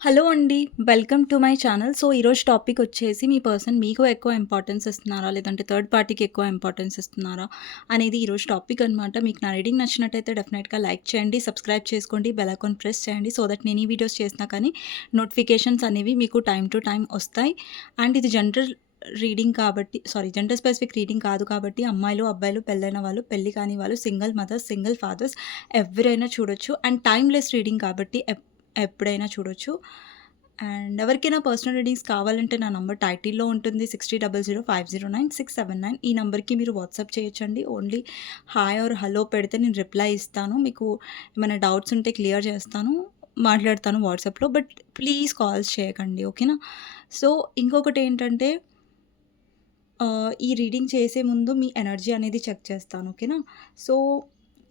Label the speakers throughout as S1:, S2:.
S1: Hello అండి. Welcome to my channel. So, ఈరోజు topic వచ్చేసి మీ పర్సన్ మీకు ఎక్కువ ఇంపార్టెన్స్ ఇస్తున్నారా? లేదంటే థర్డ్ పార్టీకి ఎక్కువ ఇంపార్టెన్స్ ఇస్తున్నారా? అనేది ఈరోజు టాపిక్ అనమాట. మీకు నా రీడింగ్ నచ్చినట్టయితే డెఫినెట్‌గా లైక్ చేయండి, సబ్స్క్రైబ్ చేసుకోండి, బెల్ ప్రెస్ చేయండి. సో దట్ నేను ఈ వీడియోస్ చేసినా కానీ నోటిఫికేషన్స్ అనేవి మీకు టైం టు టైం వస్తాయి. అండ్ ఇది జనరల్ రీడింగ్ కాబట్టి సారీ జెండర్ స్పెసిఫిక్ రీడింగ్ కాదు కాబట్టి అమ్మాయిలు, అబ్బాయిలు, పెళ్ళైన వాళ్ళు, పెళ్ళి కాని వాళ్ళు, సింగిల్ మదర్స్, సింగిల్ ఫాదర్స్ ఎవరైనా చూడొచ్చు. అండ్ టైమ్‌లెస్ రీడింగ్ కాబట్టి ఎప్పుడైనా చూడొచ్చు. అండ్ ఎవరికైనా పర్సనల్ రీడింగ్స్ కావాలంటే నా నంబర్ టైటిల్‌లో ఉంటుంది. 6000509679 ఈ నెంబర్కి మీరు వాట్సాప్ చేయొచ్చండి. ఓన్లీ హాయ్ ఆర్ హలో పెడితే నేను రిప్లై ఇస్తాను. మీకు ఏమైనా డౌట్స్ ఉంటే క్లియర్ చేస్తాను. మాట్లాడతాను వాట్సాప్‌లో. బట్ ప్లీజ్ కాల్స్ చేయకండి. ఓకేనా? సో, ఇంకొకటి ఏంటంటే ఈ రీడింగ్ చేసే ముందు మీ ఎనర్జీ అనేది చెక్ చేస్తాను. ఓకేనా? సో,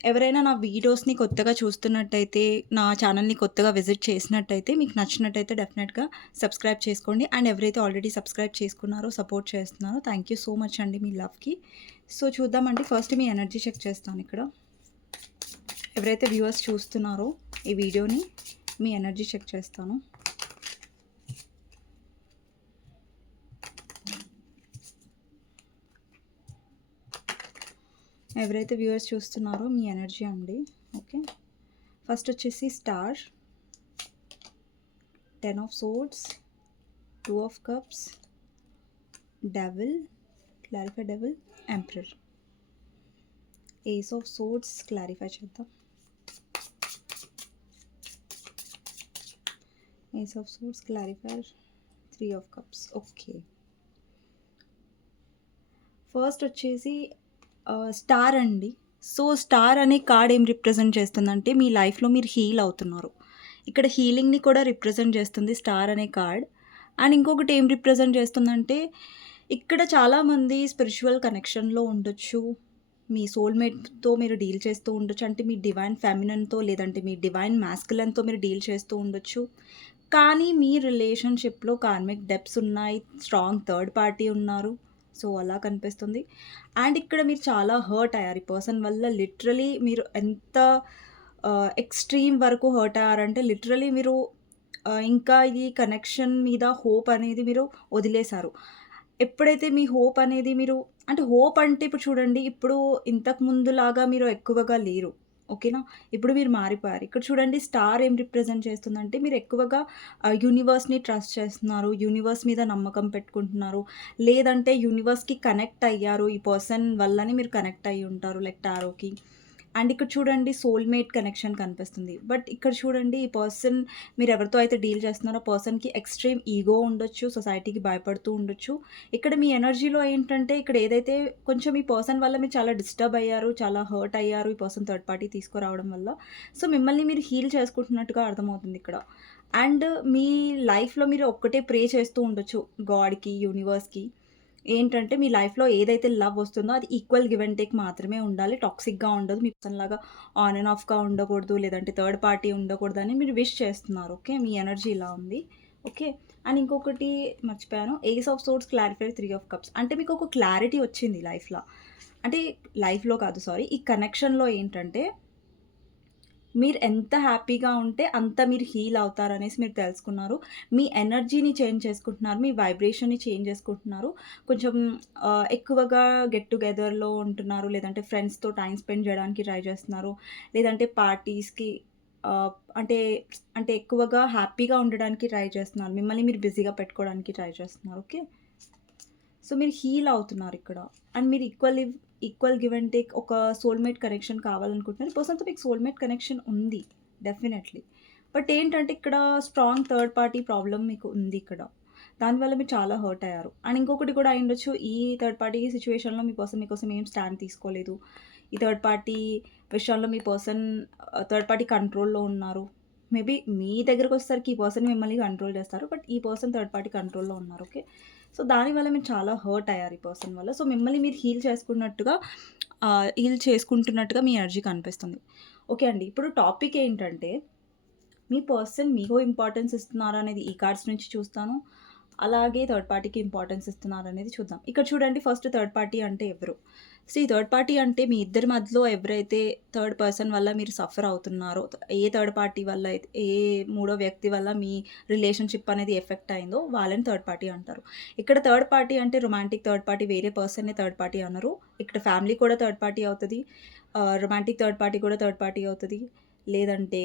S1: ఎవరైనా నా వీడియోస్‌ని కొత్తగా చూస్తున్నట్టయితే, నా ఛానల్‌ని కొత్తగా విజిట్ చేసినట్టయితే, మీకు నచ్చినట్టయితే డెఫినెట్‌గా సబ్స్క్రైబ్ చేసుకోండి. అండ్ ఎవరైతే ఆల్రెడీ సబ్స్క్రైబ్ చేసుకున్నారో, సపోర్ట్ చేస్తున్నారో థ్యాంక్ యూ సో మచ్ అండి మీ లవ్‌కి. సో, చూద్దామండి. ఫస్ట్ మీ ఎనర్జీ చెక్ చేస్తాను ఇక్కడ. ఎవరైతే వ్యూవర్స్ చూస్తున్నారో ఈ వీడియోని మీ ఎనర్జీ చెక్ చేస్తాను. ఎవరైతే వ్యూవర్స్ చూస్తున్నారో మీ ఎనర్జీ అండి. ఓకే. ఫస్ట్ వచ్చేసి star. 10 of swords two of cups, devil, clarify devil, emperor ace of swords clarify చేద్దాం. Ace of swords clarifier, three of cups. Okay. First వచ్చేసి స్టార్ అండి. సో, స్టార్ అనే కార్డ్ ఏం represent చేస్తుందంటే మీ లైఫ్‌లో మీరు హీల్ అవుతున్నారు. ఇక్కడ హీలింగ్‌ని కూడా రిప్రజెంట్ చేస్తుంది స్టార్ అనే కార్డ్. అండ్ ఇంకొకటి ఏం రిప్రజెంట్ చేస్తుందంటే ఇక్కడ చాలామంది స్పిరిచువల్ కనెక్షన్‌లో ఉండొచ్చు. మీ సోల్‌మేట్‌తో మీరు డీల్ చేస్తూ ఉండొచ్చు. అంటే మీ డివైన్ ఫెమినన్తో లేదంటే మీ డివైన్ మాస్కులిన్‌తో మీరు డీల్ చేస్తూ ఉండొచ్చు. కానీ మీ రిలేషన్‌షిప్‌లో కార్మిక్ డెప్స్ ఉన్నాయి. స్ట్రాంగ్ థర్డ్ పార్టీ ఉన్నారు. సో, అలా కనిపిస్తుంది. అండ్ ఇక్కడ మీరు చాలా హర్ట్ అయ్యారు. ఈ పర్సన్ వల్ల లిటరలీ మీరు ఎంత ఎక్స్‌ట్రీమ్ వరకు హర్ట్ అయ్యారంటే లిటరలీ మీరు ఇంకా ఈ కనెక్షన్ మీద హోప్ అనేది మీరు వదిలేసారు. ఎప్పుడైతే మీ హోప్ అనేది మీరు అంటే హోప్ అంటే ఇప్పుడు చూడండి ఇప్పుడు ఇంతకు ముందులాగా మీరు ఎక్కువగా లేరు. ఓకేనా? ఇప్పుడు మీరు మారిపోయారు. ఇక్కడ చూడండి స్టార్ ఏం రిప్రజెంట్ చేస్తుందంటే మీరు ఎక్కువగా యూనివర్స్‌ని ట్రస్ట్ చేస్తున్నారు. యూనివర్స్ మీద నమ్మకం పెట్టుకుంటున్నారు. లేదంటే యూనివర్స్‌కి కనెక్ట్ అయ్యారు. ఈ పర్సన్ వల్లనే మీరు కనెక్ట్ అయ్యి ఉంటారు లైక్ టారోకి. అండ్ ఇక్కడ చూడండి సోల్‌మేట్ కనెక్షన్ కనిపిస్తుంది. బట్ ఇక్కడ చూడండి ఈ పర్సన్ మీరు ఎవరితో అయితే డీల్ చేస్తున్నారో ఆ పర్సన్‌కి ఎక్స్‌ట్రీమ్ ఈగో ఉండొచ్చు. సొసైటీకి భయపడుతూ ఉండొచ్చు. ఇక్కడ మీ ఎనర్జీలో ఏంటంటే ఇక్కడ ఏదైతే కొంచెం ఈ పర్సన్ వల్ల మీరు చాలా డిస్టర్బ్ అయ్యారు. చాలా హర్ట్ అయ్యారు. ఈ పర్సన్ థర్డ్ పార్టీ తీసుకురావడం వల్ల. సో, మిమ్మల్ని మీరు హీల్ చేసుకుంటున్నట్టుగా అర్థమవుతుంది ఇక్కడ. అండ్ మీ లైఫ్‌లో మీరు ఒక్కటే ప్రే చేస్తూ ఉండొచ్చు గాడ్‌కి, యూనివర్స్‌కి. ఏంటంటే మీ లైఫ్‌లో ఏదైతే లవ్ వస్తుందో అది ఈక్వల్ గివ్ అండ్ టేక్ మాత్రమే ఉండాలి. టాక్సిక్‌గా ఉండదు. మీ పర్సన్‌లాగా ఆన్ అండ్ ఆఫ్‌గా ఉండకూడదు. లేదంటే థర్డ్ పార్టీ ఉండకూడదు అని మీరు విష్ చేస్తున్నారు. ఓకే. మీ ఎనర్జీ ఇలా ఉంది. ఓకే. అండ్ ఇంకొకటి మర్చిపోయాను. Ace of swords clarify three of cups. అంటే మీకు ఒక క్లారిటీ వచ్చింది లైఫ్‌లో. అంటే లైఫ్‌లో కాదు సారీ. ఈ కనెక్షన్‌లో ఏంటంటే మీరు ఎంత హ్యాపీగా ఉంటే అంత మీరు హీల్ అవుతారనేసి మీరు తెలుసుకున్నారు. మీ ఎనర్జీని చేంజ్ చేసుకుంటున్నారు. మీ వైబ్రేషన్‌ని చేంజ్ చేసుకుంటున్నారు. కొంచెం ఎక్కువగా గెట్ టుగెదర్‌లో ఉంటున్నారు. లేదంటే ఫ్రెండ్స్‌తో టైం స్పెండ్ చేయడానికి ట్రై చేస్తున్నారు. లేదంటే పార్టీస్‌కి అంటే అంటే ఎక్కువగా హ్యాపీగా ఉండడానికి ట్రై చేస్తున్నారు. మిమ్మల్ని మీరు బిజీగా పెట్టుకోవడానికి ట్రై చేస్తున్నారు. ఓకే. సో, మీరు హీల్ అవుతున్నారు ఇక్కడ. అండ్ మీరు equally equal give and take ఒక సోల్‌మేట్ కనెక్షన్ కావాలనుకుంటున్నారు. పర్సన్‌తో మీకు సోల్‌మేట్ కనెక్షన్ ఉంది. డెఫినెట్‌లీ. బట్ ఏంటంటే ఇక్కడ స్ట్రాంగ్ థర్డ్ పార్టీ ప్రాబ్లమ్ మీకు ఉంది ఇక్కడ. దానివల్ల మీరు చాలా హర్ట్ అయ్యారు. అండ్ ఇంకొకటి కూడా అయ్యుండొచ్చు. ఈ థర్డ్ పార్టీ సిచ్యువేషన్లో మీ పర్సన్ మీకోసం ఏం స్టాండ్ తీసుకోలేదు. ఈ థర్డ్ పార్టీ విషయాల్లో మీ పర్సన్ థర్డ్ పార్టీ కంట్రోల్‌లో ఉన్నారు. మేబీ మీ దగ్గరకొచ్చేసరికి ఈ పర్సన్ మిమ్మల్ని కంట్రోల్ చేస్తారు. బట్ ఈ పర్సన్ థర్డ్ పార్టీ కంట్రోల్‌లో ఉన్నారు. ఓకే. సో, దానివల్ల మీరు చాలా హర్ట్ అయ్యారు ఈ పర్సన్ వల్ల. సో, మిమ్మల్ని మీరు హీల్ చేసుకున్నట్టుగా హీల్ చేసుకుంటున్నట్టుగా మీ ఎనర్జీ కనిపిస్తుంది. ఓకే అండి. ఇప్పుడు టాపిక్ ఏంటంటే మీ పర్సన్ మీకు ఇంపార్టెన్స్ ఇస్తున్నారా అనేది ఈ కార్డ్స్ నుంచి చూస్తాను. అలాగే థర్డ్ పార్టీకి ఇంపార్టెన్స్ ఇస్తున్నారనేది చూద్దాం ఇక్కడ చూడండి ఫస్ట్ థర్డ్ పార్టీ అంటే ఎవరు సో ఈ థర్డ్ పార్టీ అంటే మీ ఇద్దరి మధ్యలో ఎవరైతే థర్డ్ పర్సన్ వల్ల మీరు సఫర్ అవుతున్నారో ఏ థర్డ్ పార్టీ వల్ల అయితే ఏ మూడో వ్యక్తి వల్ల మీ రిలేషన్షిప్ అనేది ఎఫెక్ట్ అయిందో వాళ్ళని థర్డ్ పార్టీ అంటారు. ఇక్కడ థర్డ్ పార్టీ అంటే రొమాంటిక్ థర్డ్ పార్టీ వేరే పర్సన్నే థర్డ్ పార్టీ అన్నారు ఇక్కడ ఫ్యామిలీ కూడా థర్డ్ పార్టీ అవుతుంది. రొమాంటిక్ థర్డ్ పార్టీ కూడా థర్డ్ పార్టీ అవుతుంది. లేదంటే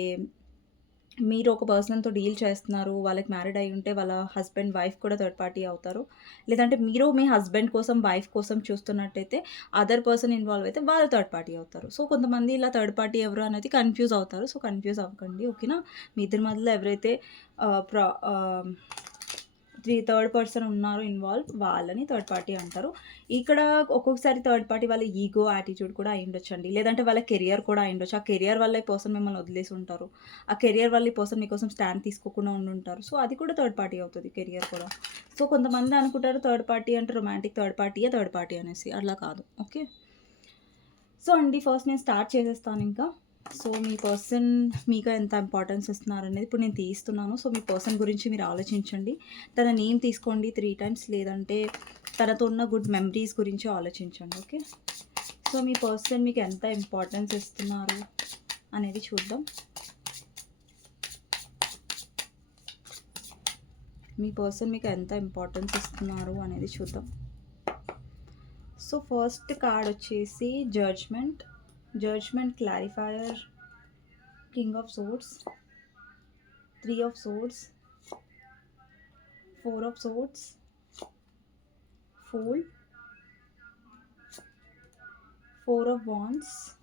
S1: మీరు ఒక పర్సన్తో డీల్ చేస్తున్నారు వాళ్ళకి మ్యారీడ్ అయి ఉంటే వాళ్ళ హస్బెండ్ వైఫ్ కూడా థర్డ్ పార్టీ అవుతారు. లేదంటే మీరు మీ హస్బెండ్ కోసం వైఫ్ కోసం చూస్తున్నట్టయితే అదర్ పర్సన్ ఇన్వాల్వ్ అయితే వాళ్ళు థర్డ్ పార్టీ అవుతారు. సో కొంతమంది ఇలా థర్డ్ పార్టీ ఎవరు అనేది కన్ఫ్యూజ్ అవుతారు. సో కన్ఫ్యూజ్ అవ్వకండి ఓకేనా? మీ ఇద్దరి మధ్యలో ఎవరైతే ప్రా త్రీ థర్డ్ పర్సన్ ఉన్నారు ఇన్వాల్వ్ వాళ్ళని థర్డ్ పార్టీ అంటారు. ఇక్కడ ఒక్కొక్కసారి థర్డ్ పార్టీ వాళ్ళ ఈగో యాటిట్యూడ్ కూడా అయ్యుండొచ్చు అండి లేదంటే వాళ్ళ కెరియర్ కూడా అయ్యుండొచ్చు. ఆ కెరియర్ వల్ల ఈ పర్సన్ మిమ్మల్ని వదిలేసి ఉంటారు. ఆ కెరియర్ వల్ల ఈ పర్సన్ మీకోసం స్టాండ్ తీసుకోకుండా ఉండి ఉంటారు సో అది కూడా థర్డ్ పార్టీ అవుతుంది కెరియర్ కూడా. సో కొంతమంది అనుకుంటారు థర్డ్ పార్టీ అంటే రొమాంటిక్ థర్డ్ పార్టీయే థర్డ్ పార్టీ అనేసి. అట్లా కాదు. ఓకే? సో అండి ఫస్ట్ నేను స్టార్ట్ చేసేస్తాను ఇంకా. సో మీ పర్సన్ మీకు ఎంత ఇంపార్టెన్స్ ఇస్తున్నారు అనేది ఇప్పుడు నేను తీస్తున్నాను. సో మీ పర్సన్ గురించి మీరు ఆలోచించండి. తన నేమ్ తీసుకోండి త్రీ టైమ్స్ లేదంటే తనతో ఉన్న గుడ్ మెమరీస్ గురించి ఆలోచించండి ఓకే? సో మీ పర్సన్ మీకు ఎంత ఇంపార్టెన్స్ ఇస్తున్నారు అనేది చూద్దాం. మీ పర్సన్ మీకు ఎంత ఇంపార్టెన్స్ ఇస్తున్నారు అనేది చూద్దాం. సో ఫస్ట్ కార్డ్ వచ్చేసి judgement judgment clarifier king of swords three of swords four of swords fool four of wands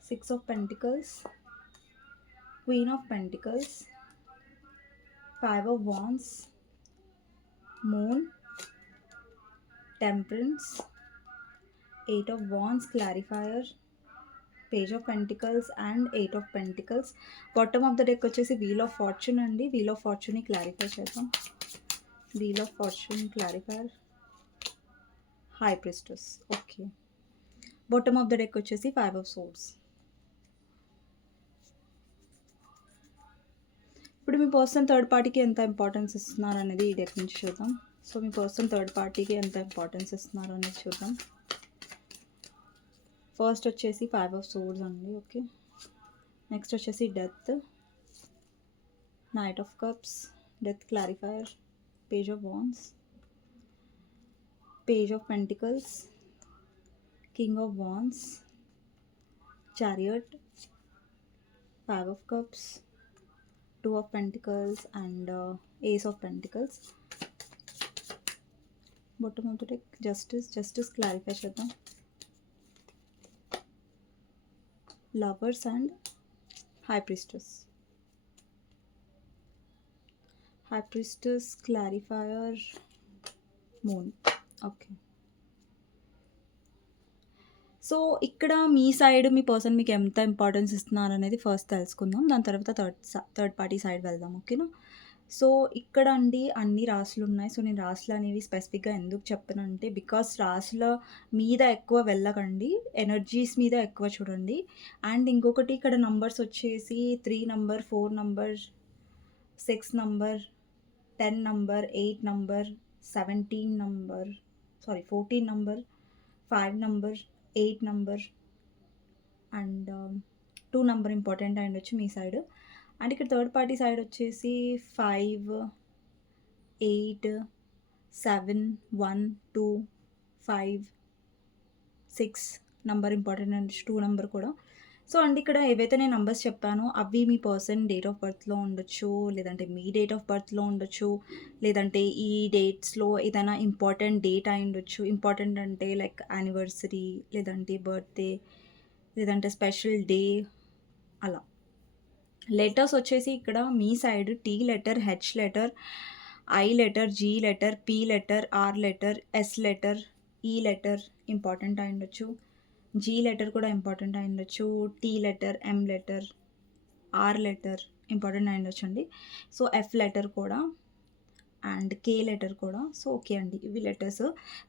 S1: six of pentacles queen of pentacles five of wands moon temperance eight of wands clarifier page of pentacles and eight of pentacles. Bottom of the deck వచ్చేసి wheel of fortune అండి. Wheel of ఫార్చ్యూన్ని clarify చేద్దాం. Wheel of fortune clarifier high priestess. Okay. Bottom of the deck వచ్చేసి five of swords ఇప్పుడు మీ person third పార్టీకి ఎంత importance ఇస్తున్నారు అనేది ఈ డెక్ నుంచి చూద్దాం. సో మీ పర్సన్ థర్డ్ పార్టీకి ఎంత ఇంపార్టెన్స్ ఇస్తున్నారు అనేది చూద్దాం. ఫస్ట్ వచ్చేసి ఫైవ్ ఆఫ్ సోర్స్ అండి ఓకే నెక్స్ట్ వచ్చేసి death knight of cups death clarifier page of బాన్స్ page of pentacles king of బాన్స్ chariot five of cups two of pentacles and ace of pentacles bottom justice justice clarify చేద్దాం. Lovers and high priestess high priestess clarifier moon okay so ఇక్కడ మీ side మీ person మీకు ఎంత importance ఇస్తున్నారు అనేది first తెలుసుకుందాం. దాని తర్వాత థర్డ్ థర్డ్ పార్టీ సైడ్ వెళ్దాం ఓకేనా సో ఇక్కడ అండి అన్ని రాసులు ఉన్నాయి సో నేను రాసులు అనేవి స్పెసిఫిక్గా ఎందుకు చెప్పానంటే బికాస్ రాసుల మీద ఎక్కువ వెళ్ళకండి. ఎనర్జీస్ మీద ఎక్కువ చూడండి. అండ్ ఇంకొకటి ఇక్కడ నంబర్స్ వచ్చేసి three number four number six number ten number eight number seventeen number sorry fourteen number five number eight number and um, two number important and వచ్చి మీ సైడ్. అండ్ ఇక్కడ థర్డ్ పార్టీ సైడ్ వచ్చేసి five eight seven one two five six number important and two number కూడా. So and ఇక్కడ ఏవైతే నేను numbers చెప్పానో అవి మీ పర్సన్ డేట్ ఆఫ్ బర్త్లో ఉండొచ్చు లేదంటే మీ డేట్ ఆఫ్ బర్త్లో ఉండొచ్చు లేదంటే ఈ డేట్స్లో ఏదైనా ఇంపార్టెంట్ డేట్ అయి ఉండొచ్చు. ఇంపార్టెంట్ అంటే లైక్ యానివర్సరీ లేదంటే బర్త్డే లేదంటే స్పెషల్ డే అలా. లెటర్స్ వచ్చేసి ఇక్కడ మీ side T letter H letter I letter G letter P letter R letter S letter E letter important అయి ఉండొచ్చు. జీ లెటర్ కూడా ఇంపార్టెంట్ అయి ఉండొచ్చు. T letter M letter R letter important అయి ఉండొచ్చు అండి సో ఎఫ్ లెటర్ కూడా and K letter కూడా. సో ఓకే అండి. ఇవి లెటర్స్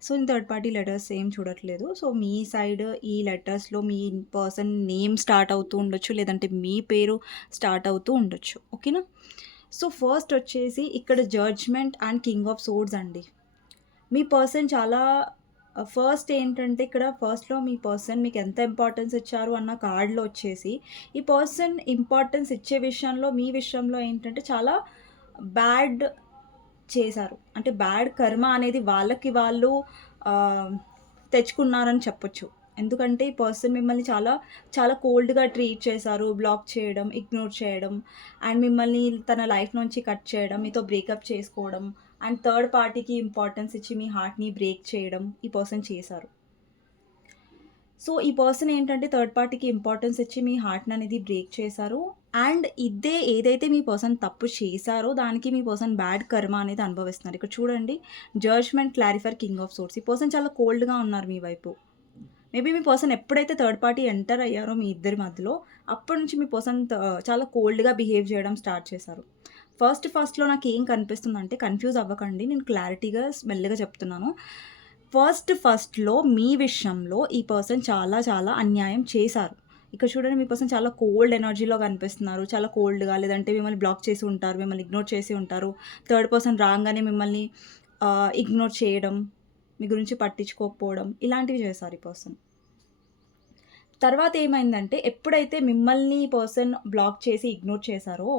S1: సో నేను థర్డ్ పార్టీ లెటర్స్ ఏం చూడట్లేదు. సో మీ సైడ్ ఈ లెటర్స్లో మీ పర్సన్ నేమ్ స్టార్ట్ అవుతూ ఉండొచ్చు. లేదంటే మీ పేరు స్టార్ట్ అవుతూ ఉండొచ్చు. ఓకేనా సో ఫస్ట్ వచ్చేసి ఇక్కడ judgment and king of swords అండి. మీ పర్సన్ చాలా uh, ఫస్ట్ ఏంటంటే ఇక్కడ ఫస్ట్లో మీ పర్సన్ మీకు ఎంత ఇంపార్టెన్స్ ఇచ్చారు అన్న కార్డులో వచ్చేసి ఈ పర్సన్ ఇంపార్టెన్స్ ఇచ్చే విషయంలో మీ విషయంలో ఏంటంటే చాలా బ్యాడ్ చేశారు. అంటే బ్యాడ్ కర్మ అనేది వాళ్ళకి వాళ్ళు తెచ్చుకున్నారని చెప్పొచ్చు. ఎందుకంటే ఈ పర్సన్ మిమ్మల్ని చాలా చాలా కోల్డ్గా ట్రీట్ చేశారు బ్లాక్ చేయడం ఇగ్నోర్ చేయడం అండ్ మిమ్మల్ని తన లైఫ్ నుంచి కట్ చేయడం మీతో బ్రేకప్ చేసుకోవడం అండ్ థర్డ్ పార్టీకి ఇంపార్టెన్స్ ఇచ్చి మీ హార్ట్ని బ్రేక్ చేయడం ఈ పర్సన్ చేశారు. సో ఈ పర్సన్ ఏంటంటే థర్డ్ పార్టీకి ఇంపార్టెన్స్ ఇచ్చి మీ హార్ట్ని అనేది బ్రేక్ చేశారు. అండ్ ఇదే ఏదైతే మీ పర్సన్ తప్పు చేశారో దానికి మీ పర్సన్ బ్యాడ్ కర్మ అనేది అనుభవిస్తున్నారు. ఇక్కడ చూడండి judgment clarifier king of swords ఈ పర్సన్ చాలా కోల్డ్గా ఉన్నారు మీ వైపు. మేబీ మీ పర్సన్ ఎప్పుడైతే థర్డ్ పార్టీ ఎంటర్ అయ్యారో మీ ఇద్దరి మధ్యలో అప్పటి నుంచి మీ పర్సన్ చాలా కోల్డ్గా బిహేవ్ చేయడం స్టార్ట్ చేశారు. ఫస్ట్ ఫస్ట్లో నాకు ఏం కనిపిస్తుంది అంటే కన్ఫ్యూజ్ అవ్వకండి నేను క్లారిటీగా మెల్లగా చెప్తున్నాను. ఫస్ట్ ఫస్ట్లో మీ విషయంలో ఈ పర్సన్ చాలా చాలా అన్యాయం చేశారు. ఇక్కడ చూడండి మీ పర్సన్ చాలా కోల్డ్ ఎనర్జీలో కనిపిస్తున్నారు. చాలా కోల్డ్గా లేదంటే మిమ్మల్ని బ్లాక్ చేసి ఉంటారు మిమ్మల్ని ఇగ్నోర్ చేసి ఉంటారు. థర్డ్ పర్సన్ రాగానే మిమ్మల్ని ఇగ్నోర్ చేయడం మీ గురించి పట్టించుకోకపోవడం ఇలాంటివి చేశారు ఈ పర్సన్. తర్వాత ఏమైందంటే ఎప్పుడైతే మిమ్మల్ని ఈ పర్సన్ బ్లాక్ చేసి ఇగ్నోర్ చేశారో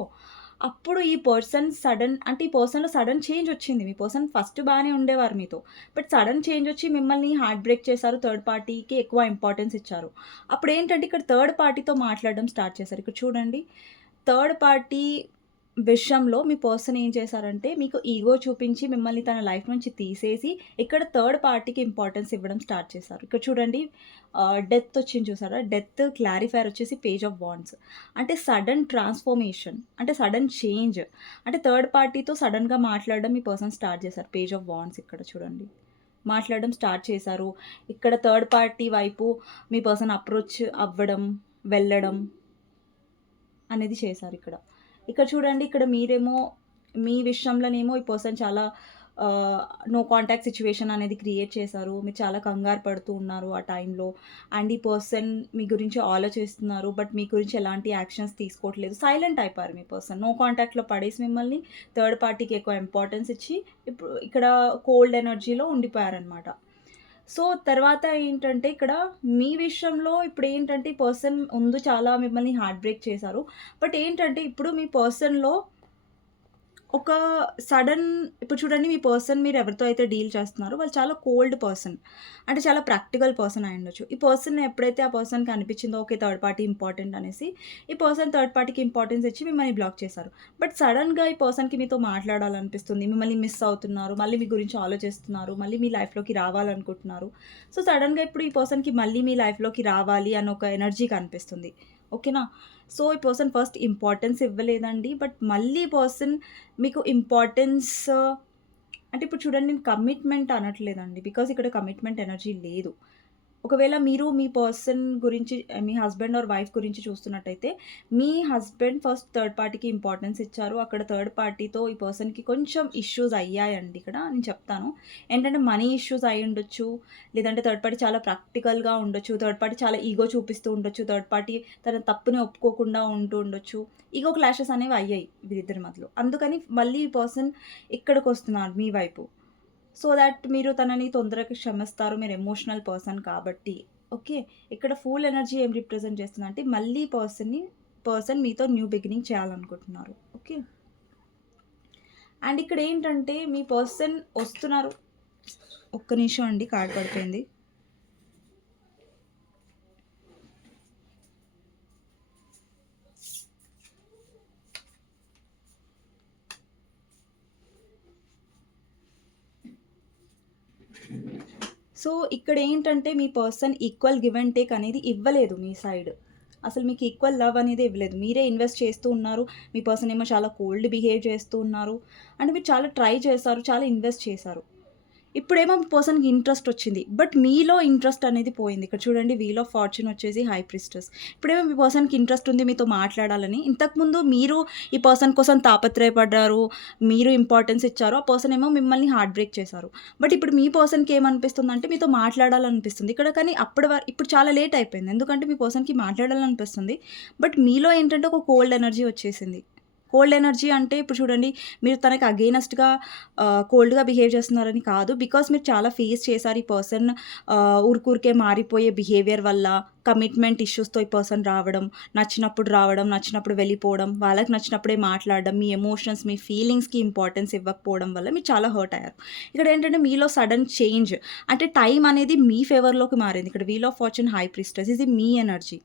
S1: అప్పుడు ఈ పర్సన్ సడన్ అంటే ఈ పర్సన్లో సడన్ చేంజ్ వచ్చింది. మీ పర్సన్ ఫస్ట్ బాగానే ఉండేవారు మీతో. బట్ సడన్ చేంజ్ వచ్చి మిమ్మల్ని హార్ట్ బ్రేక్ చేశారు థర్డ్ పార్టీకి ఎక్కువ ఇంపార్టెన్స్ ఇచ్చారు. అప్పుడు ఏంటంటే ఇక్కడ థర్డ్ పార్టీతో మాట్లాడడం స్టార్ట్ చేశారు. ఇక్కడ చూడండి. థర్డ్ పార్టీ విషయంలో మీ పర్సన్ ఏం చేశారంటే మీకు ఈగో చూపించి మిమ్మల్ని తన లైఫ్ నుంచి తీసేసి ఇక్కడ థర్డ్ పార్టీకి ఇంపార్టెన్స్ ఇవ్వడం స్టార్ట్ చేశారు. ఇక్కడ చూడండి డెత్ వచ్చింది చూసారా? డెత్ క్లారిఫైర్ వచ్చేసి పేజ్ ఆఫ్ బాండ్స్ అంటే సడన్ ట్రాన్స్ఫర్మేషన్ అంటే సడన్ చేంజ్. అంటే థర్డ్ పార్టీతో సడన్గా మాట్లాడడం మీ పర్సన్ స్టార్ట్ చేశారు. పేజ్ ఆఫ్ బాండ్స్ ఇక్కడ చూడండి. మాట్లాడడం స్టార్ట్ చేశారు. ఇక్కడ థర్డ్ పార్టీ వైపు మీ పర్సన్ అప్రోచ్ అవ్వడం వెళ్ళడం అనేది చేశారు ఇక్కడ. ఇక్కడ చూడండి ఇక్కడ మీరేమో మీ విషయంలోనేమో ఈ పర్సన్ చాలా నో కాంటాక్ట్ సిచ్యువేషన్ అనేది క్రియేట్ చేశారు. మీరు చాలా కంగారు పడుతూ ఉన్నారు ఆ టైంలో అండ్ ఈ పర్సన్ మీ గురించి ఆలోచిస్తున్నారు బట్ మీ గురించి ఎలాంటి యాక్షన్స్ తీసుకోవట్లేదు. సైలెంట్ అయిపోయారు మీ పర్సన్ నో కాంటాక్ట్లో పడేసి మిమ్మల్ని థర్డ్ పార్టీకి ఎక్కువ ఇంపార్టెన్స్ ఇచ్చి ఇప్పుడు ఇక్కడ కోల్డ్ ఎనర్జీలో ఉండిపోయారనమాట సో తర్వాత ఏంటంటే ఇక్కడ మీ విషయంలో ఇప్పుడు ఏంటంటే ఈ పర్సన్ ముందు చాలా మిమ్మల్ని హార్ట్ బ్రేక్ చేశారు. బట్ ఏంటంటే ఇప్పుడు మీ పర్సన్లో ఒక సడన్ ఇప్పుడు చూడండి మీ పర్సన్ మీరు ఎవరితో అయితే డీల్ చేస్తున్నారో వాళ్ళు చాలా కోల్డ్ పర్సన్. అంటే చాలా ప్రాక్టికల్ పర్సన్ అయి ఉండొచ్చు. ఈ పర్సన్ ఎప్పుడైతే ఆ పర్సన్కి అనిపించిందో ఓకే థర్డ్ పార్టీ ఇంపార్టెంట్ అనేసి ఈ పర్సన్ థర్డ్ పార్టీకి ఇంపార్టెన్స్ ఇచ్చి మిమ్మల్ని బ్లాక్ చేశారు. బట్ సడన్గా ఈ పర్సన్కి మీతో మాట్లాడాలనిపిస్తుంది మిమ్మల్ని మిస్ అవుతున్నారు మళ్ళీ మీ గురించి ఆలోచిస్తున్నారు మళ్ళీ మీ లైఫ్లోకి రావాలనుకుంటున్నారు. సో సడన్గా ఇప్పుడు ఈ పర్సన్కి మళ్ళీ మీ లైఫ్లోకి రావాలి అని ఒక ఎనర్జీ కనిపిస్తుంది. ఓకేనా? సో ఈ పర్సన్ ఫస్ట్ ఇంపార్టెన్స్ ఇవ్వలేదండి. బట్ మళ్ళీ పర్సన్ మీకు ఇంపార్టెన్స్ అంటే ఇప్పుడు చూడండి నేను కమిట్మెంట్ అనట్లేదండి. బికాజ్ ఇక్కడ కమిట్మెంట్ ఎనర్జీ లేదు. ఒకవేళ మీరు మీ పర్సన్ గురించి మీ హస్బెండ్ ఆర్ వైఫ్ గురించి చూస్తున్నట్టయితే మీ హస్బెండ్ ఫస్ట్ థర్డ్ పార్టీకి ఇంపార్టెన్స్ ఇచ్చారు. అక్కడ థర్డ్ పార్టీతో ఈ పర్సన్కి కొంచెం ఇష్యూస్ అయ్యాయండి ఇక్కడ. నేను చెప్తాను. ఏంటంటే మనీ ఇష్యూస్ అయి ఉండొచ్చు. లేదంటే థర్డ్ పార్టీ చాలా ప్రాక్టికల్గా ఉండొచ్చు. థర్డ్ పార్టీ చాలా ఈగో చూపిస్తూ ఉండొచ్చు. థర్డ్ పార్టీ తన తప్పుని ఒప్పుకోకుండా ఉంటూ ఉండొచ్చు. ఈగో క్లాషెస్ అనేవి అయ్యాయి వీరిద్దరి మధ్యలో. అందుకని మళ్ళీ ఈ పర్సన్ ఇక్కడికి వస్తున్నారు మీ వైపు? సో దట్ మీరు తనని తొందరగా క్షమిస్తారు. మీరు ఎమోషనల్ పర్సన్ కాబట్టి. ఓకే ఇక్కడ ఫుల్ ఎనర్జీ ఏం రిప్రజెంట్ చేస్తుందంటే మళ్ళీ పర్సన్ని పర్సన్ మీతో న్యూ బిగినింగ్ చేయాలనుకుంటున్నారు. ఓకే అండ్ ఇక్కడ ఏంటంటే మీ పర్సన్ వస్తున్నారు. ఒక్క నిమిషం అండి కార్డ్ పడిపోయింది. సో ఇక్కడ ఏంటంటే మీ person equal give and take అనేది ఇవ్వలేదు మీ సైడ్. అసలు మీకు ఈక్వల్ లవ్ అనేది ఇవ్వలేదు. మీరే ఇన్వెస్ట్ చేస్తూ ఉన్నారు. మీ పర్సన్ ఏమో చాలా కోల్డ్ బిహేవ్ చేస్తూ ఉన్నారు. అంటే మీరు చాలా ట్రై చేశారు చాలా ఇన్వెస్ట్ చేశారు. ఇప్పుడేమో పర్సన్కి ఇంట్రెస్ట్ వచ్చింది. బట్ మీలో ఇంట్రెస్ట్ అనేది పోయింది. ఇక్కడ చూడండి వీల్ ఆఫ్ ఫార్చ్యూన్ వచ్చేసి హై ప్రిస్టర్స్ ఇప్పుడేమో మీ పర్సన్కి ఇంట్రెస్ట్ ఉంది మీతో మాట్లాడాలని. ఇంతకుముందు మీరు ఈ పర్సన్ కోసం తాపత్రయపడ్డారు మీరు ఇంపార్టెన్స్ ఇచ్చారు ఆ పర్సన్ ఏమో మిమ్మల్ని హార్ట్ బ్రేక్ చేశారు. బట్ ఇప్పుడు మీ పర్సన్కి ఏమనిపిస్తుంది అంటే మీతో మాట్లాడాలనిపిస్తుంది. ఇక్కడ కానీ అప్పటి వరకు ఇప్పుడు చాలా లేట్ అయిపోయింది. ఎందుకంటే మీ పర్సన్కి మాట్లాడాలనిపిస్తుంది. బట్ మీలో ఏంటంటే ఒక కోల్డ్ ఎనర్జీ వచ్చేసింది. కోల్డ్ ఎనర్జీ అంటే ఇప్పుడు చూడండి మీరు తనకి అగెయినెస్ట్‌గా కోల్డ్‌గా బిహేవ్ చేస్తున్నారని కాదు. బికాస్ మీరు చాలా ఫేస్ చేశారు. ఈ పర్సన్ ఆహ్, ఊరికూరికే మారిపోయే బిహేవియర్ వల్ల, కమిట్మెంట్ ఇష్యూస్‌తో ఈ పర్సన్ రావడం, నచ్చినప్పుడు రావడం, నచ్చినప్పుడు వెళ్ళిపోవడం, వాళ్ళకి నచ్చినప్పుడే మాట్లాడడం, మీ ఎమోషన్స్, మీ ఫీలింగ్స్‌కి ఇంపార్టెన్స్ ఇవ్వకపోవడం వల్ల మీరు చాలా హర్ట్ అయ్యారు. ఇక్కడ ఏంటంటే మీలో సడెన్ చేంజ్ అంటే టైం అనేది మీ ఫేవర్‌లోకి మారింది. ఇక్కడ wheel of fortune high priestess ఇది మీ ఎనర్జీ.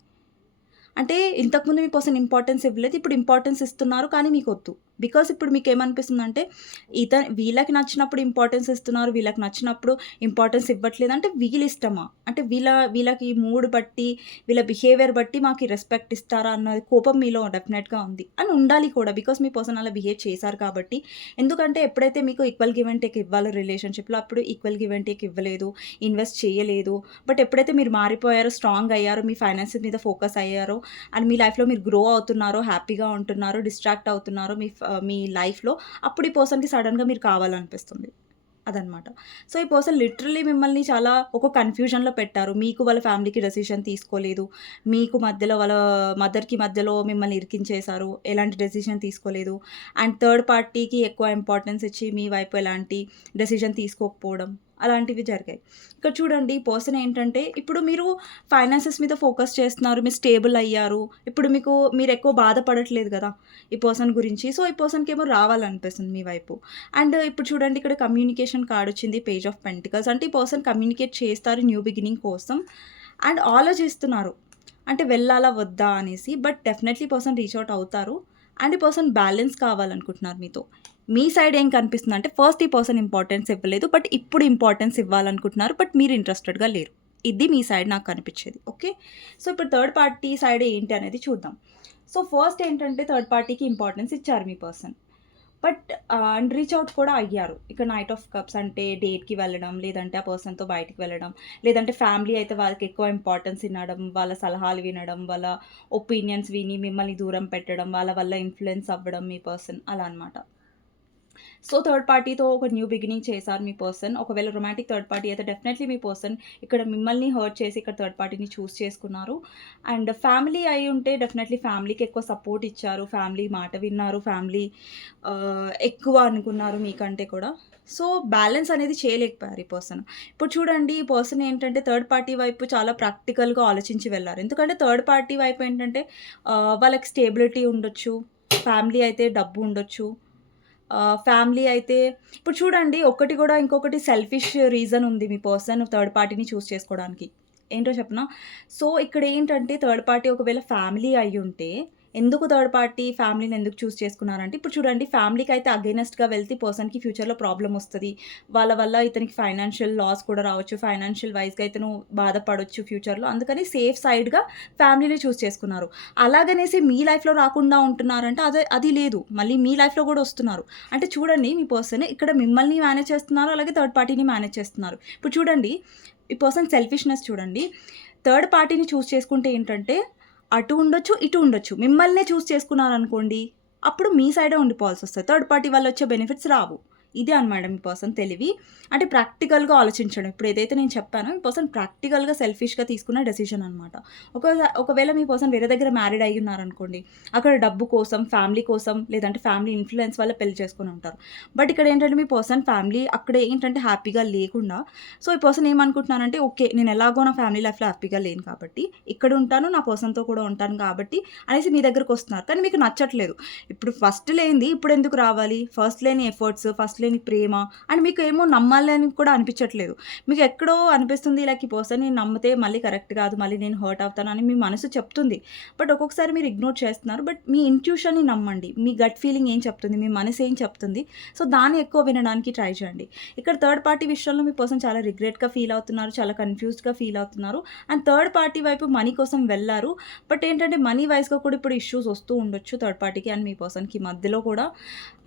S1: అంటే ఇంతకుముందు మీ ఇంపార్టెన్స్ ఇవ్వలేదు. ఇప్పుడు ఇంపార్టెన్స్ ఇస్తున్నారు. కానీ మీకు వద్దు బికాస్ ఇప్పుడు మీకు ఏమనిపిస్తుందంటే ఇత వీళ్ళకి నచ్చినప్పుడు ఇంపార్టెన్స్ ఇస్తున్నారు. వీళ్ళకి నచ్చినప్పుడు ఇంపార్టెన్స్ ఇవ్వట్లేదు. అంటే వీళ్ళిష్టమా? అంటే వీళ్ళ వీళ్ళకి మూడ్ బట్టి, వీళ్ళ బిహేవియర్ బట్టి మాకు రెస్పెక్ట్ ఇస్తారా అన్నది కోపం మీలో డెఫినెట్‌గా ఉంది. అని ఉండాలి కూడా. బికాస్ మీ పర్సన్ అలా బిహేవ్ చేశారు కాబట్టి. ఎందుకంటే ఎప్పుడైతే మీకు ఈక్వల్ గివ్ అండ్ టేక్ ఇవ్వాలో రిలేషన్‌షిప్‌లో అప్పుడు ఈక్వల్ గివ్ అండ్ టేక్ ఇవ్వలేదు. ఇన్వెస్ట్ చేయలేదు. బట్ ఎప్పుడైతే మీరు మారిపోయారో, స్ట్రాంగ్ అయ్యారో, మీ ఫైనాన్సెస్ మీద ఫోకస్ అయ్యారో అండ్ మీ లైఫ్‌లో మీరు గ్రో అవుతున్నారో, హ్యాపీగా ఉంటున్నారో, డిస్ట్రాక్ట్ అవుతున్నారో మీ మీ లైఫ్‌లో అప్పుడు ఈ పర్సన్‌కి సడన్గా మీరు కావాలనిపిస్తుంది. అదనమాట. సో, ఈ పర్సన్ లిటరలీ మిమ్మల్ని చాలా ఒక కన్‌ఫ్యూజన్‌లో పెట్టారు. మీకు వాళ్ళ ఫ్యామిలీకి డెసిషన్ తీసుకోలేదు. మీకు మధ్యలో వాళ్ళ మదర్‌కి మధ్యలో మిమ్మల్ని ఇరికించేశారు. ఎలాంటి డెసిషన్ తీసుకోలేదు. అండ్ థర్డ్ పార్టీకి ఎక్కువ ఇంపార్టెన్స్ ఇచ్చి మీ వైపు ఎలాంటి డెసిషన్ తీసుకోకపోవడం అలాంటివి జరిగాయి. ఇక్కడ చూడండి ఈ పర్సన్ ఏంటంటే ఇప్పుడు మీరు ఫైనాన్సెస్ మీద ఫోకస్ చేస్తున్నారు. మీరు స్టేబుల్ అయ్యారు. ఇప్పుడు మీకు మీరు ఎక్కువ బాధపడట్లేదు కదా! ఈ పర్సన్ గురించి. సో, ఈ పర్సన్కి ఏమో రావాలనిపిస్తుంది మీ వైపు. అండ్ ఇప్పుడు చూడండి ఇక్కడ కమ్యూనికేషన్ కార్డ్ వచ్చింది. పేజ్ ఆఫ్ పెంటికల్స్ అంటే ఈ పర్సన్ కమ్యూనికేట్ చేస్తారు న్యూ బిగినింగ్ కోసం. అండ్ ఆలోచిస్తున్నారు. అంటే వెళ్ళాలా? వద్దా? అనేసి. But definitely person reach out అవుతారు. అండ్ ఈ పర్సన్ బ్యాలెన్స్ కావాలనుకుంటున్నారు మీతో. మీ సైడ్ ఏం కనిపిస్తుంది అంటే ఫస్ట్ ఈ పర్సన్ ఇంపార్టెన్స్ ఇవ్వలేదు. బట్ ఇప్పుడు ఇంపార్టెన్స్ ఇవ్వాలనుకుంటున్నారు. బట్ మీరు ఇంట్రెస్టెడ్‌గా లేరు. ఇది మీ సైడ్ నాకు కనిపించేది. ఓకే. సో, ఇప్పుడు థర్డ్ పార్టీ సైడ్ ఏంటి అనేది చూద్దాం. సో, ఫస్ట్ ఏంటంటే థర్డ్ పార్టీకి ఇంపార్టెన్స్ ఇచ్చారు మీ person. But and reach out కూడా అయ్యారు. ఇక్కడ నైట్ ఆఫ్ కప్స్ అంటే డేట్‌కి వెళ్ళడం, లేదంటే ఆ పర్సన్‌తో బయటికి వెళ్ళడం, లేదంటే ఫ్యామిలీ అయితే వాళ్ళకి ఎక్కువ ఇంపార్టెన్స్ వినడం వాళ్ళ సలహాలు వినడం, వాళ్ళ ఒపీనియన్స్ విని మిమ్మల్ని దూరం పెట్టడం, వాళ్ళ వల్ల ఇన్ఫ్లుయెన్స్ అవ్వడం మీ పర్సన్ అలా అనమాట. సో, థర్డ్ పార్టీతో ఒక న్యూ బిగినింగ్ చేశారు మీ పర్సన్. ఒకవేళ రొమాంటిక్ థర్డ్ పార్టీ అయితే డెఫినెట్‌లీ మీ పర్సన్ ఇక్కడ మిమ్మల్ని హర్ట్ చేసి ఇక్కడ థర్డ్ పార్టీని చూస్ చేసుకున్నారు. అండ్ ఫ్యామిలీ అయి ఉంటే డెఫినెట్‌లీ ఫ్యామిలీకి ఎక్కువ సపోర్ట్ ఇచ్చారు. ఫ్యామిలీ మాట విన్నారు. ఫ్యామిలీ uh, ఎక్కువ అనుకున్నారు మీకంటే కూడా. సో, బ్యాలెన్స్ అనేది చేయలేకపోయారు ఈ పర్సన్. ఇప్పుడు చూడండి ఈ పర్సన్ ఏంటంటే థర్డ్ పార్టీ వైపు చాలా ప్రాక్టికల్‌గా ఆలోచించి వెళ్ళారు ఎందుకంటే థర్డ్ పార్టీ వైపు ఏంటంటే uh, వాళ్ళకి స్టేబిలిటీ ఉండొచ్చు. ఫ్యామిలీ అయితే డబ్బు ఉండొచ్చు. ఫ్యామిలీ అయితే ఇప్పుడు చూడండి ఒకటి కూడా ఇంకొకటి సెల్ఫిష్ రీజన్ ఉంది మీ పర్సన్ థర్డ్ పార్టీని చూస్ చేసుకోవడానికి. ఏంటో చెప్పనా? సో, ఇక్కడ ఏంటంటే థర్డ్ పార్టీ ఒకవేళ ఫ్యామిలీ అయి ఉంటే ఎందుకు థర్డ్ పార్టీ ఫ్యామిలీని ఎందుకు చూస్ చేసుకున్నారంటే ఇప్పుడు చూడండి ఫ్యామిలీకి అయితే అగైనెస్ట్గా వెళ్తే పర్సన్‌కి ఫ్యూచర్‌లో ప్రాబ్లం వస్తుంది వాళ్ళ వల్ల ఇతనికి ఫైనాన్షియల్ లాస్ కూడా రావచ్చు. ఫైనాన్షియల్ వైస్‌గా ఇతను బాధపడవచ్చు ఫ్యూచర్‌లో. అందుకని సేఫ్ సైడ్‌గా ఫ్యామిలీని చూస్ చేసుకున్నారు. అలాగనేసి మీ లైఫ్‌లో రాకుండా ఉంటున్నారంటే అదే అది లేదు. మళ్ళీ మీ లైఫ్‌లో కూడా వస్తున్నారు. అంటే చూడండి మీ పర్సన్ ఇక్కడ మిమ్మల్ని మేనేజ్ చేస్తున్నారు. అలాగే థర్డ్ పార్టీని మేనేజ్ చేస్తున్నారు. ఇప్పుడు చూడండి ఈ పర్సన్ సెల్ఫిష్‌నెస్ చూడండి. థర్డ్ పార్టీని చూస్ చేసుకుంటే ఏంటంటే అటు ఉండొచ్చు, ఇటు ఉండొచ్చు. మిమ్మల్నే చూస్ చేసుకున్నారనుకోండి అప్పుడు మీ సైడే ఉండిపోవాల్సి వస్తుంది థర్డ్ పార్టీ వల్ల వచ్చే బెనిఫిట్స్ రావు. ఇదే అనమాట మీ పర్సన్ తెలివి. అంటే ప్రాక్టికల్‌గా ఆలోచించడం. ఇప్పుడు ఏదైతే నేను చెప్పానో మీ పర్సన్ ప్రాక్టికల్‌గా సెల్ఫిష్‌గా తీసుకున్న డెసిషన్ అనమాట. ఒకవేళ ఒకవేళ మీ పర్సన్ వేరే దగ్గర మ్యారీడ్ అయ్యి ఉన్నారనుకోండి. అక్కడ డబ్బు కోసం, ఫ్యామిలీ కోసం లేదంటే ఫ్యామిలీ ఇన్ఫ్లుయెన్స్ వల్ల పెళ్ళి చేసుకుని ఉంటారు. బట్ ఇక్కడ ఏంటంటే మీ పర్సన్ ఫ్యామిలీ అక్కడ ఏంటంటే హ్యాపీగా లేకుండా సో, ఈ పర్సన్ ఏమనుకుంటున్నానంటే ఓకే. నేను ఎలాగో నా ఫ్యామిలీ లైఫ్‌లో హ్యాపీగా లేను కాబట్టి ఇక్కడ ఉంటాను. నా పర్సన్‌తో కూడా ఉంటాను కాబట్టి అనేసి మీ దగ్గరకొస్తున్నారు. కానీ మీకు నచ్చట్లేదు. ఇప్పుడు ఫస్ట్ లేనిది ఇప్పుడు ఎందుకు రావాలి? ఫస్ట్ లేని ఎఫర్ట్స్, ఫస్ట్ లేని ప్రేమ అండ్ మీకు ఏమో నమ్మాలని కూడా అనిపించట్లేదు. మీకు ఎక్కడో అనిపిస్తుంది ఇలా ఈ పర్సన్ నేను నమ్మితే మళ్ళీ కరెక్ట్ కాదు. మళ్ళీ నేను హర్ట్ అవుతానని మీ మనసు చెప్తుంది. బట్ ఒక్కొక్కసారి మీరు ఇగ్నోర్ చేస్తున్నారు. బట్ మీ ఇంట్యూషన్‌ని నమ్మండి. మీ గట్ ఫీలింగ్ ఏం చెప్తుంది? మీ మనసు ఏం చెప్తుంది? సో, దాన్ని ఎక్కువ వినడానికి ట్రై చేయండి. ఇక్కడ థర్డ్ పార్టీ విషయంలో మీ పర్సన్ చాలా రిగ్రెట్‌గా ఫీల్ అవుతున్నారు. చాలా కన్‌ఫ్యూజ్డ్‌గా ఫీల్ అవుతున్నారు. అండ్ థర్డ్ పార్టీ వైపు మనీ కోసం వెళ్ళారు బట్ ఏంటంటే మనీ వైస్‌గా కూడా ఇప్పుడు ఇష్యూస్ వస్తూ ఉండొచ్చు థర్డ్ పార్టీకి అండ్ మీ పర్సన్‌కి మధ్యలో కూడా.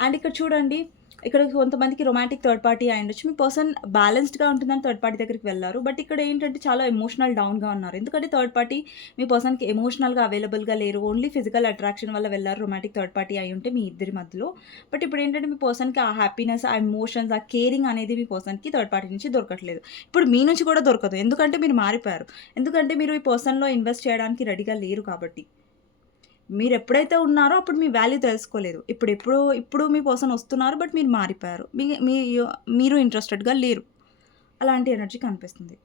S1: అండ్ ఇక్కడ చూడండి ఇక్కడ కొంతమందికి రొమాంటిక్ థర్డ్ పార్టీ అయ్యుండొచ్చు. మీ పర్సన్ బ్యాలెన్స్డ్‌గా ఉంటుందని థర్డ్ పార్టీ దగ్గరికి వెళ్ళారు బట్ ఇక్కడ ఏంటంటే చాలా ఎమోషనల్ డౌన్‌గా ఉన్నారు. ఎందుకంటే థర్డ్ పార్టీ మీ పర్సన్‌కి ఎమోషనల్‌గా అవైలబుల్‌గా లేరు. ఓన్లీ ఫిజికల్ అట్రాక్షన్ వల్ల వెళ్ళారు రొమాంటిక్ థర్డ్ పార్టీ అయ్యుంటే మీ ఇద్దరి మధ్యలో. బట్ ఇప్పుడు ఏంటంటే మీ పర్సన్‌కి ఆ హ్యాపీనెస్, ఆ ఎమోషన్స్, ఆ కేరింగ్ అనేది మీ పర్సన్‌కి థర్డ్ పార్టీ నుంచి దొరకట్లేదు. ఇప్పుడు మీ నుంచి కూడా దొరకదు. ఎందుకంటే మీరు మారిపోయారు. ఎందుకంటే మీరు ఈ పర్సన్‌లో ఇన్వెస్ట్ చేయడానికి రెడీగా లేరు కాబట్టి. మీరు ఎప్పుడైతే ఉన్నారో అప్పుడు మీ వాల్యూ తెలుసుకోలేదు. ఇప్పుడు ఎప్పుడు ఇప్పుడు మీ పర్సన్ వస్తున్నారు బట్ మీరు మారిపోయారు. మీ మీ మీరు ఇంట్రెస్టెడ్గా లేరు. అలాంటి ఎనర్జీ కనిపిస్తుంది.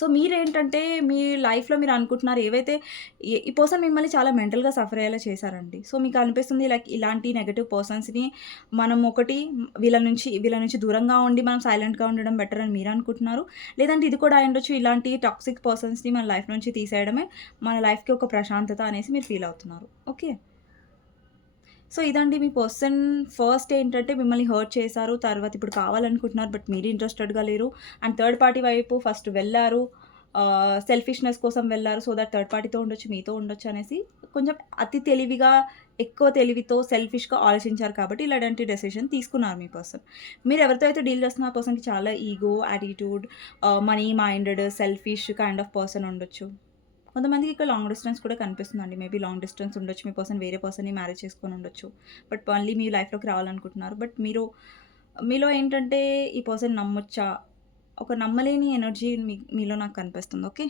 S1: సో మీరేంటంటే మీ లైఫ్లో మీరు అనుకుంటున్నారు ఏవైతే ఈ- పర్సన్ మిమ్మల్ని చాలా మెంటల్గా సఫర్ అయ్యేలా చేశారండి. సో మీకు అనిపిస్తుంది లైక్ ఇలాంటి నెగటివ్ పర్సన్స్ని మనం ఒకటి వీళ్ళ నుంచి వీళ్ళ నుంచి దూరంగా ఉండి మనం సైలెంట్గా ఉండడం బెటర్ అని మీరు అనుకుంటున్నారు? లేదంటే ఇది కూడా అయ్యుండొచ్చు ఉండొచ్చు ఇలాంటి టాక్సిక్ పర్సన్స్ని మన లైఫ్ నుంచి తీసేయడమే మన లైఫ్కి ఒక ప్రశాంతత అనేసి మీరు ఫీల్ అవుతున్నారు. ఓకే? సో ఇదండి మీ పర్సన్ ఫస్ట్ ఏంటంటే మిమ్మల్ని హర్ట్ చేశారు తర్వాత ఇప్పుడు కావాలనుకుంటున్నారు బట్ మీరు ఇంట్రెస్టెడ్గా లేరు. అండ్ థర్డ్ పార్టీ వైపు ఫస్ట్ వెళ్ళారు సెల్ఫిష్నెస్ కోసం వెళ్ళారు సో దట్ థర్డ్ పార్టీతో ఉండొచ్చు మీతో ఉండొచ్చు అనేసి కొంచెం అతి తెలివిగా ఎక్కువ తెలివితో సెల్ఫిష్గా ఆలోచించారు కాబట్టి ఇలాంటి డెసిషన్ తీసుకున్నారు మీ పర్సన్ మీరు ఎవరితో అయితే డీల్ చేస్తున్న ఆ పర్సన్కి చాలా ego attitude money minded selfish kind of person ఉండొచ్చు. కొంతమందికి ఇక్కడ లాంగ్ డిస్టెన్స్ కూడా కనిపిస్తుందండి. మేబీ లాంగ్ డిస్టెన్స్ ఉండొచ్చు. మీ పర్సన్ వేరే పర్సన్ని మ్యారేజ్ చేసుకొని ఉండొచ్చు. బట్ మళ్ళీ మీ లైఫ్లోకి రావాలనుకుంటున్నారు. బట్ మీరు మీలో ఏంటంటే ఈ పర్సన్ నమ్మొచ్చా? ఒక నమ్మలేని ఎనర్జీ మీ మీలో నాకు కనిపిస్తుంది. ఓకే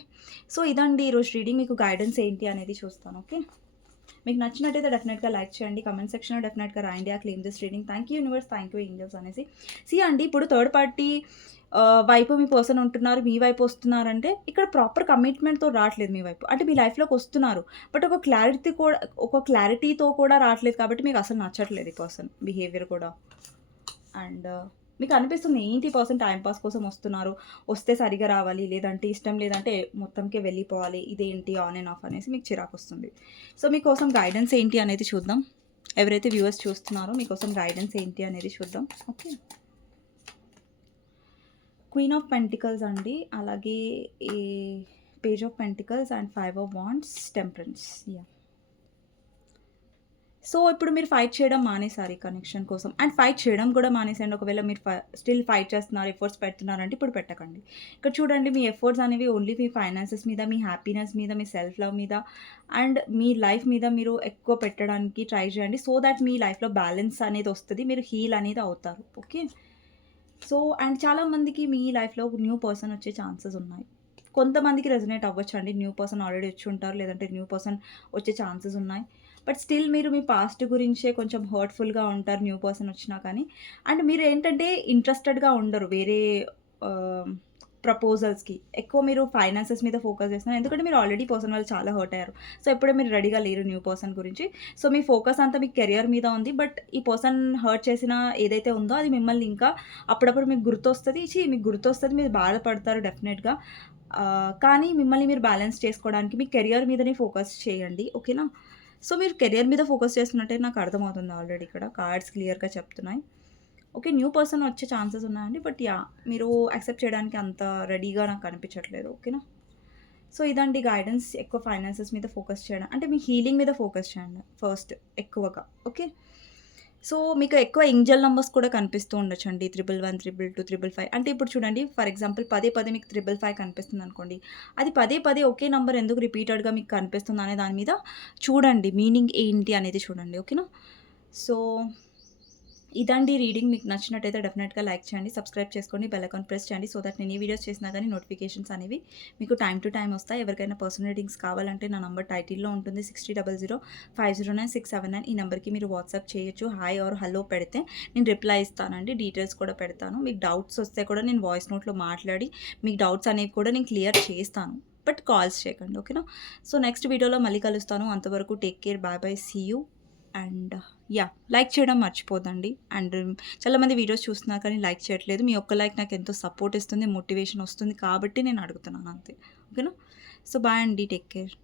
S1: సో ఇదండి ఈరోజు రీడింగ్ మీకు గైడెన్స్ ఏంటి అనేది చూస్తాను. ఓకే మీకు నచ్చినట్టయితే డెఫినెట్గా లైక్ చేయండి. కమెంట్ సెక్షన్లో డెఫినెట్గా రాయండి. ఆ claim this reading thank you universe thank you angels అనేసి. సి అండి ఇప్పుడు థర్డ్ పార్టీ వైపు మీ పర్సన్ ఉంటున్నారు మీ వైపు వస్తున్నారంటే ఇక్కడ ప్రాపర్ కమిట్మెంట్తో రావట్లేదు మీ వైపు. అంటే మీ లైఫ్లోకి వస్తున్నారు. బట్ ఒక క్లారిటీ కూడా ఒక క్లారిటీతో కూడా రావట్లేదు కాబట్టి మీకు అసలు నచ్చట్లేదు ఈ పర్సన్ బిహేవియర్ కూడా. అండ్ మీకు అనిపిస్తుంది ఏంటి పర్సన్ టైంపాస్ కోసం వస్తున్నారు? వస్తే సరిగా రావాలి లేదంటే ఇష్టం లేదంటే మొత్తంకే వెళ్ళిపోవాలి ఇదేంటి ఆన్ అండ్ ఆఫ్ అనేసి మీకు చిరాకు వస్తుంది. సో మీకోసం గైడెన్స్ ఏంటి అనేది చూద్దాం. ఎవరైతే వ్యూవర్స్ చూస్తున్నారో మీకోసం గైడెన్స్ ఏంటి అనేది చూద్దాం. ఓకే క్వీన్ ఆఫ్ పెంటికల్స్ అండి. అలాగే ఈ page of pentacles and five of wands temperance yeah so ఇప్పుడు మీరు ఫైట్ చేయడం మానేసారు ఈ కనెక్షన్ కోసం. అండ్ ఫైట్ చేయడం కూడా మానేసండి ఒకవేళ మీరు స్టిల్ ఫైట్ చేస్తున్నారు ఎఫర్ట్స్ పెడుతున్నారంటే ఇప్పుడు పెట్టకండి. ఇక్కడ చూడండి మీ ఎఫర్ట్స్ అనేవి ఓన్లీ మీ ఫైనాన్సెస్ మీద మీ హ్యాపీనెస్ మీద మీ సెల్ఫ్ లవ్ మీద అండ్ మీ లైఫ్ మీద మీరు ఎక్కువ పెట్టడానికి ట్రై చేయండి. సో దట్ మీ లైఫ్లో బ్యాలెన్స్ అనేది వస్తుంది మీరు హీల్ అనేది అవుతారు. ఓకే సో అండ్ చాలామందికి మీ లైఫ్లో న్యూ పర్సన్ వచ్చే ఛాన్సెస్ ఉన్నాయి. కొంతమందికి రెజనేట్ అవ్వచ్చు అండి న్యూ పర్సన్ ఆల్రెడీ వచ్చి ఉంటారు లేదంటే న్యూ పర్సన్ వచ్చే ఛాన్సెస్ ఉన్నాయి. బట్ స్టిల్ మీరు మీ పాస్ట్ గురించే కొంచెం హర్ట్ఫుల్గా ఉంటారు న్యూ పర్సన్ వచ్చినా కానీ. అండ్ మీరు ఏంటంటే ఇంట్రెస్టెడ్గా ఉండరు వేరే ప్రపోజల్స్కి. ఎక్కువ మీరు ఫైనాన్సెస్ మీద ఫోకస్ చేస్తున్నారు. ఎందుకంటే మీరు ఆల్రెడీ పర్సన్ వాళ్ళు చాలా హర్ట్ అయ్యారు. సో ఎప్పుడే మీరు రెడీగా లేరు న్యూ పర్సన్ గురించి. సో మీ ఫోకస్ అంతా మీ కెరియర్ మీద ఉంది. బట్ ఈ పర్సన్ హర్ట్ చేసిన ఏదైతే ఉందో అది మిమ్మల్ని ఇంకా అప్పుడప్పుడు మీకు గుర్తొస్తుంది. ఇచ్చి మీకు గుర్తొస్తుంది. మీరు బాధపడతారు డెఫినెట్గా. కానీ మిమ్మల్ని మీరు బ్యాలెన్స్ చేసుకోవడానికి మీ కెరియర్ మీదనే ఫోకస్ చేయండి. ఓకేనా? సో మీరు కెరియర్ మీద ఫోకస్ చేస్తున్నట్టే నాకు అర్థమవుతుంది ఆల్రెడీ ఇక్కడ. కార్డ్స్ క్లియర్గా చెప్తున్నాయి. ఓకే న్యూ పర్సన్ వచ్చే ఛాన్సెస్ ఉన్నాయండి బట్ యా మీరు యాక్సెప్ట్ చేయడానికి అంత రెడీగా నాకు కనిపించట్లేదు ఓకేనా? సో ఇదండి గైడెన్స్ ఎక్కువ ఫైనాన్సెస్ మీద ఫోకస్ చేయడం అంటే మీ హీలింగ్ మీద ఫోకస్ చేయండి ఫస్ట్ ఎక్కువగా ఓకే? సో మీకు ఎక్కువ ఇంజల్ నెంబర్స్ కూడా కనిపిస్తూ ఉండొచ్చండి. Triple one triple two triple five. అంటే ఇప్పుడు చూడండి ఫర్ ఎగ్జాంపుల్ పదే పదే మీకు త్రిబుల్ ఫైవ్ కనిపిస్తుంది అనుకోండి. అది పదే పదే ఒకే నెంబర్ ఎందుకు రిపీటెడ్గా మీకు కనిపిస్తుంది అనే దాని మీద చూడండి. మీనింగ్ ఏంటి అనేది చూడండి. ఓకేనా? సో ఇదండి రీడింగ్. మీకు నచ్చినట్టయితే డెఫినెట్గా లైక్ చేయండి సబ్స్క్రైబ్ చేసుకోండి బెల్ అకౌంట్ ప్రెస్ చేయండి సో దట్ నేను ఈ వీడియోస్ చేసినా కానీ నోటిఫికేషన్స్ అనేవి మీకు టైం టు టైం వస్తాయి. ఎవరికైనా పర్సనల్ రీడింగ్స్ కావాలంటే నా నంబర్ టైటిల్లో ఉంటుంది sixty double zero five zero nine six seven nine. ఈ నెంబర్కి మీరు వాట్సాప్ చేయొచ్చు హాయ్ ఆర్ హలో పెడితే నేను రిప్లై ఇస్తానండి డీటెయిల్స్ కూడా పెడతాను. మీకు డౌట్స్ వస్తే కూడా నేను వాయిస్ నోట్లో మాట్లాడి మీకు డౌట్స్ అనేవి కూడా నేను క్లియర్ చేస్తాను. బట్ కాల్స్ చేయకండి ఓకేనా? సో నెక్స్ట్ వీడియోలో మళ్ళీ కలుస్తాను. అంతవరకు take care bye bye see you and yeah like చేయడం మర్చిపోదండి. అండ్ చాలామంది వీడియోస్ చూస్తున్నా కానీ లైక్ చేయట్లేదు. మీ ఒక్క లైక్ నాకు ఎంతో సపోర్ట్ ఇస్తుంది మోటివేషన్ వస్తుంది కాబట్టి నేను అడుగుతున్నాను అంతే. ఓకేనా సో బాయ్ అండి. Take care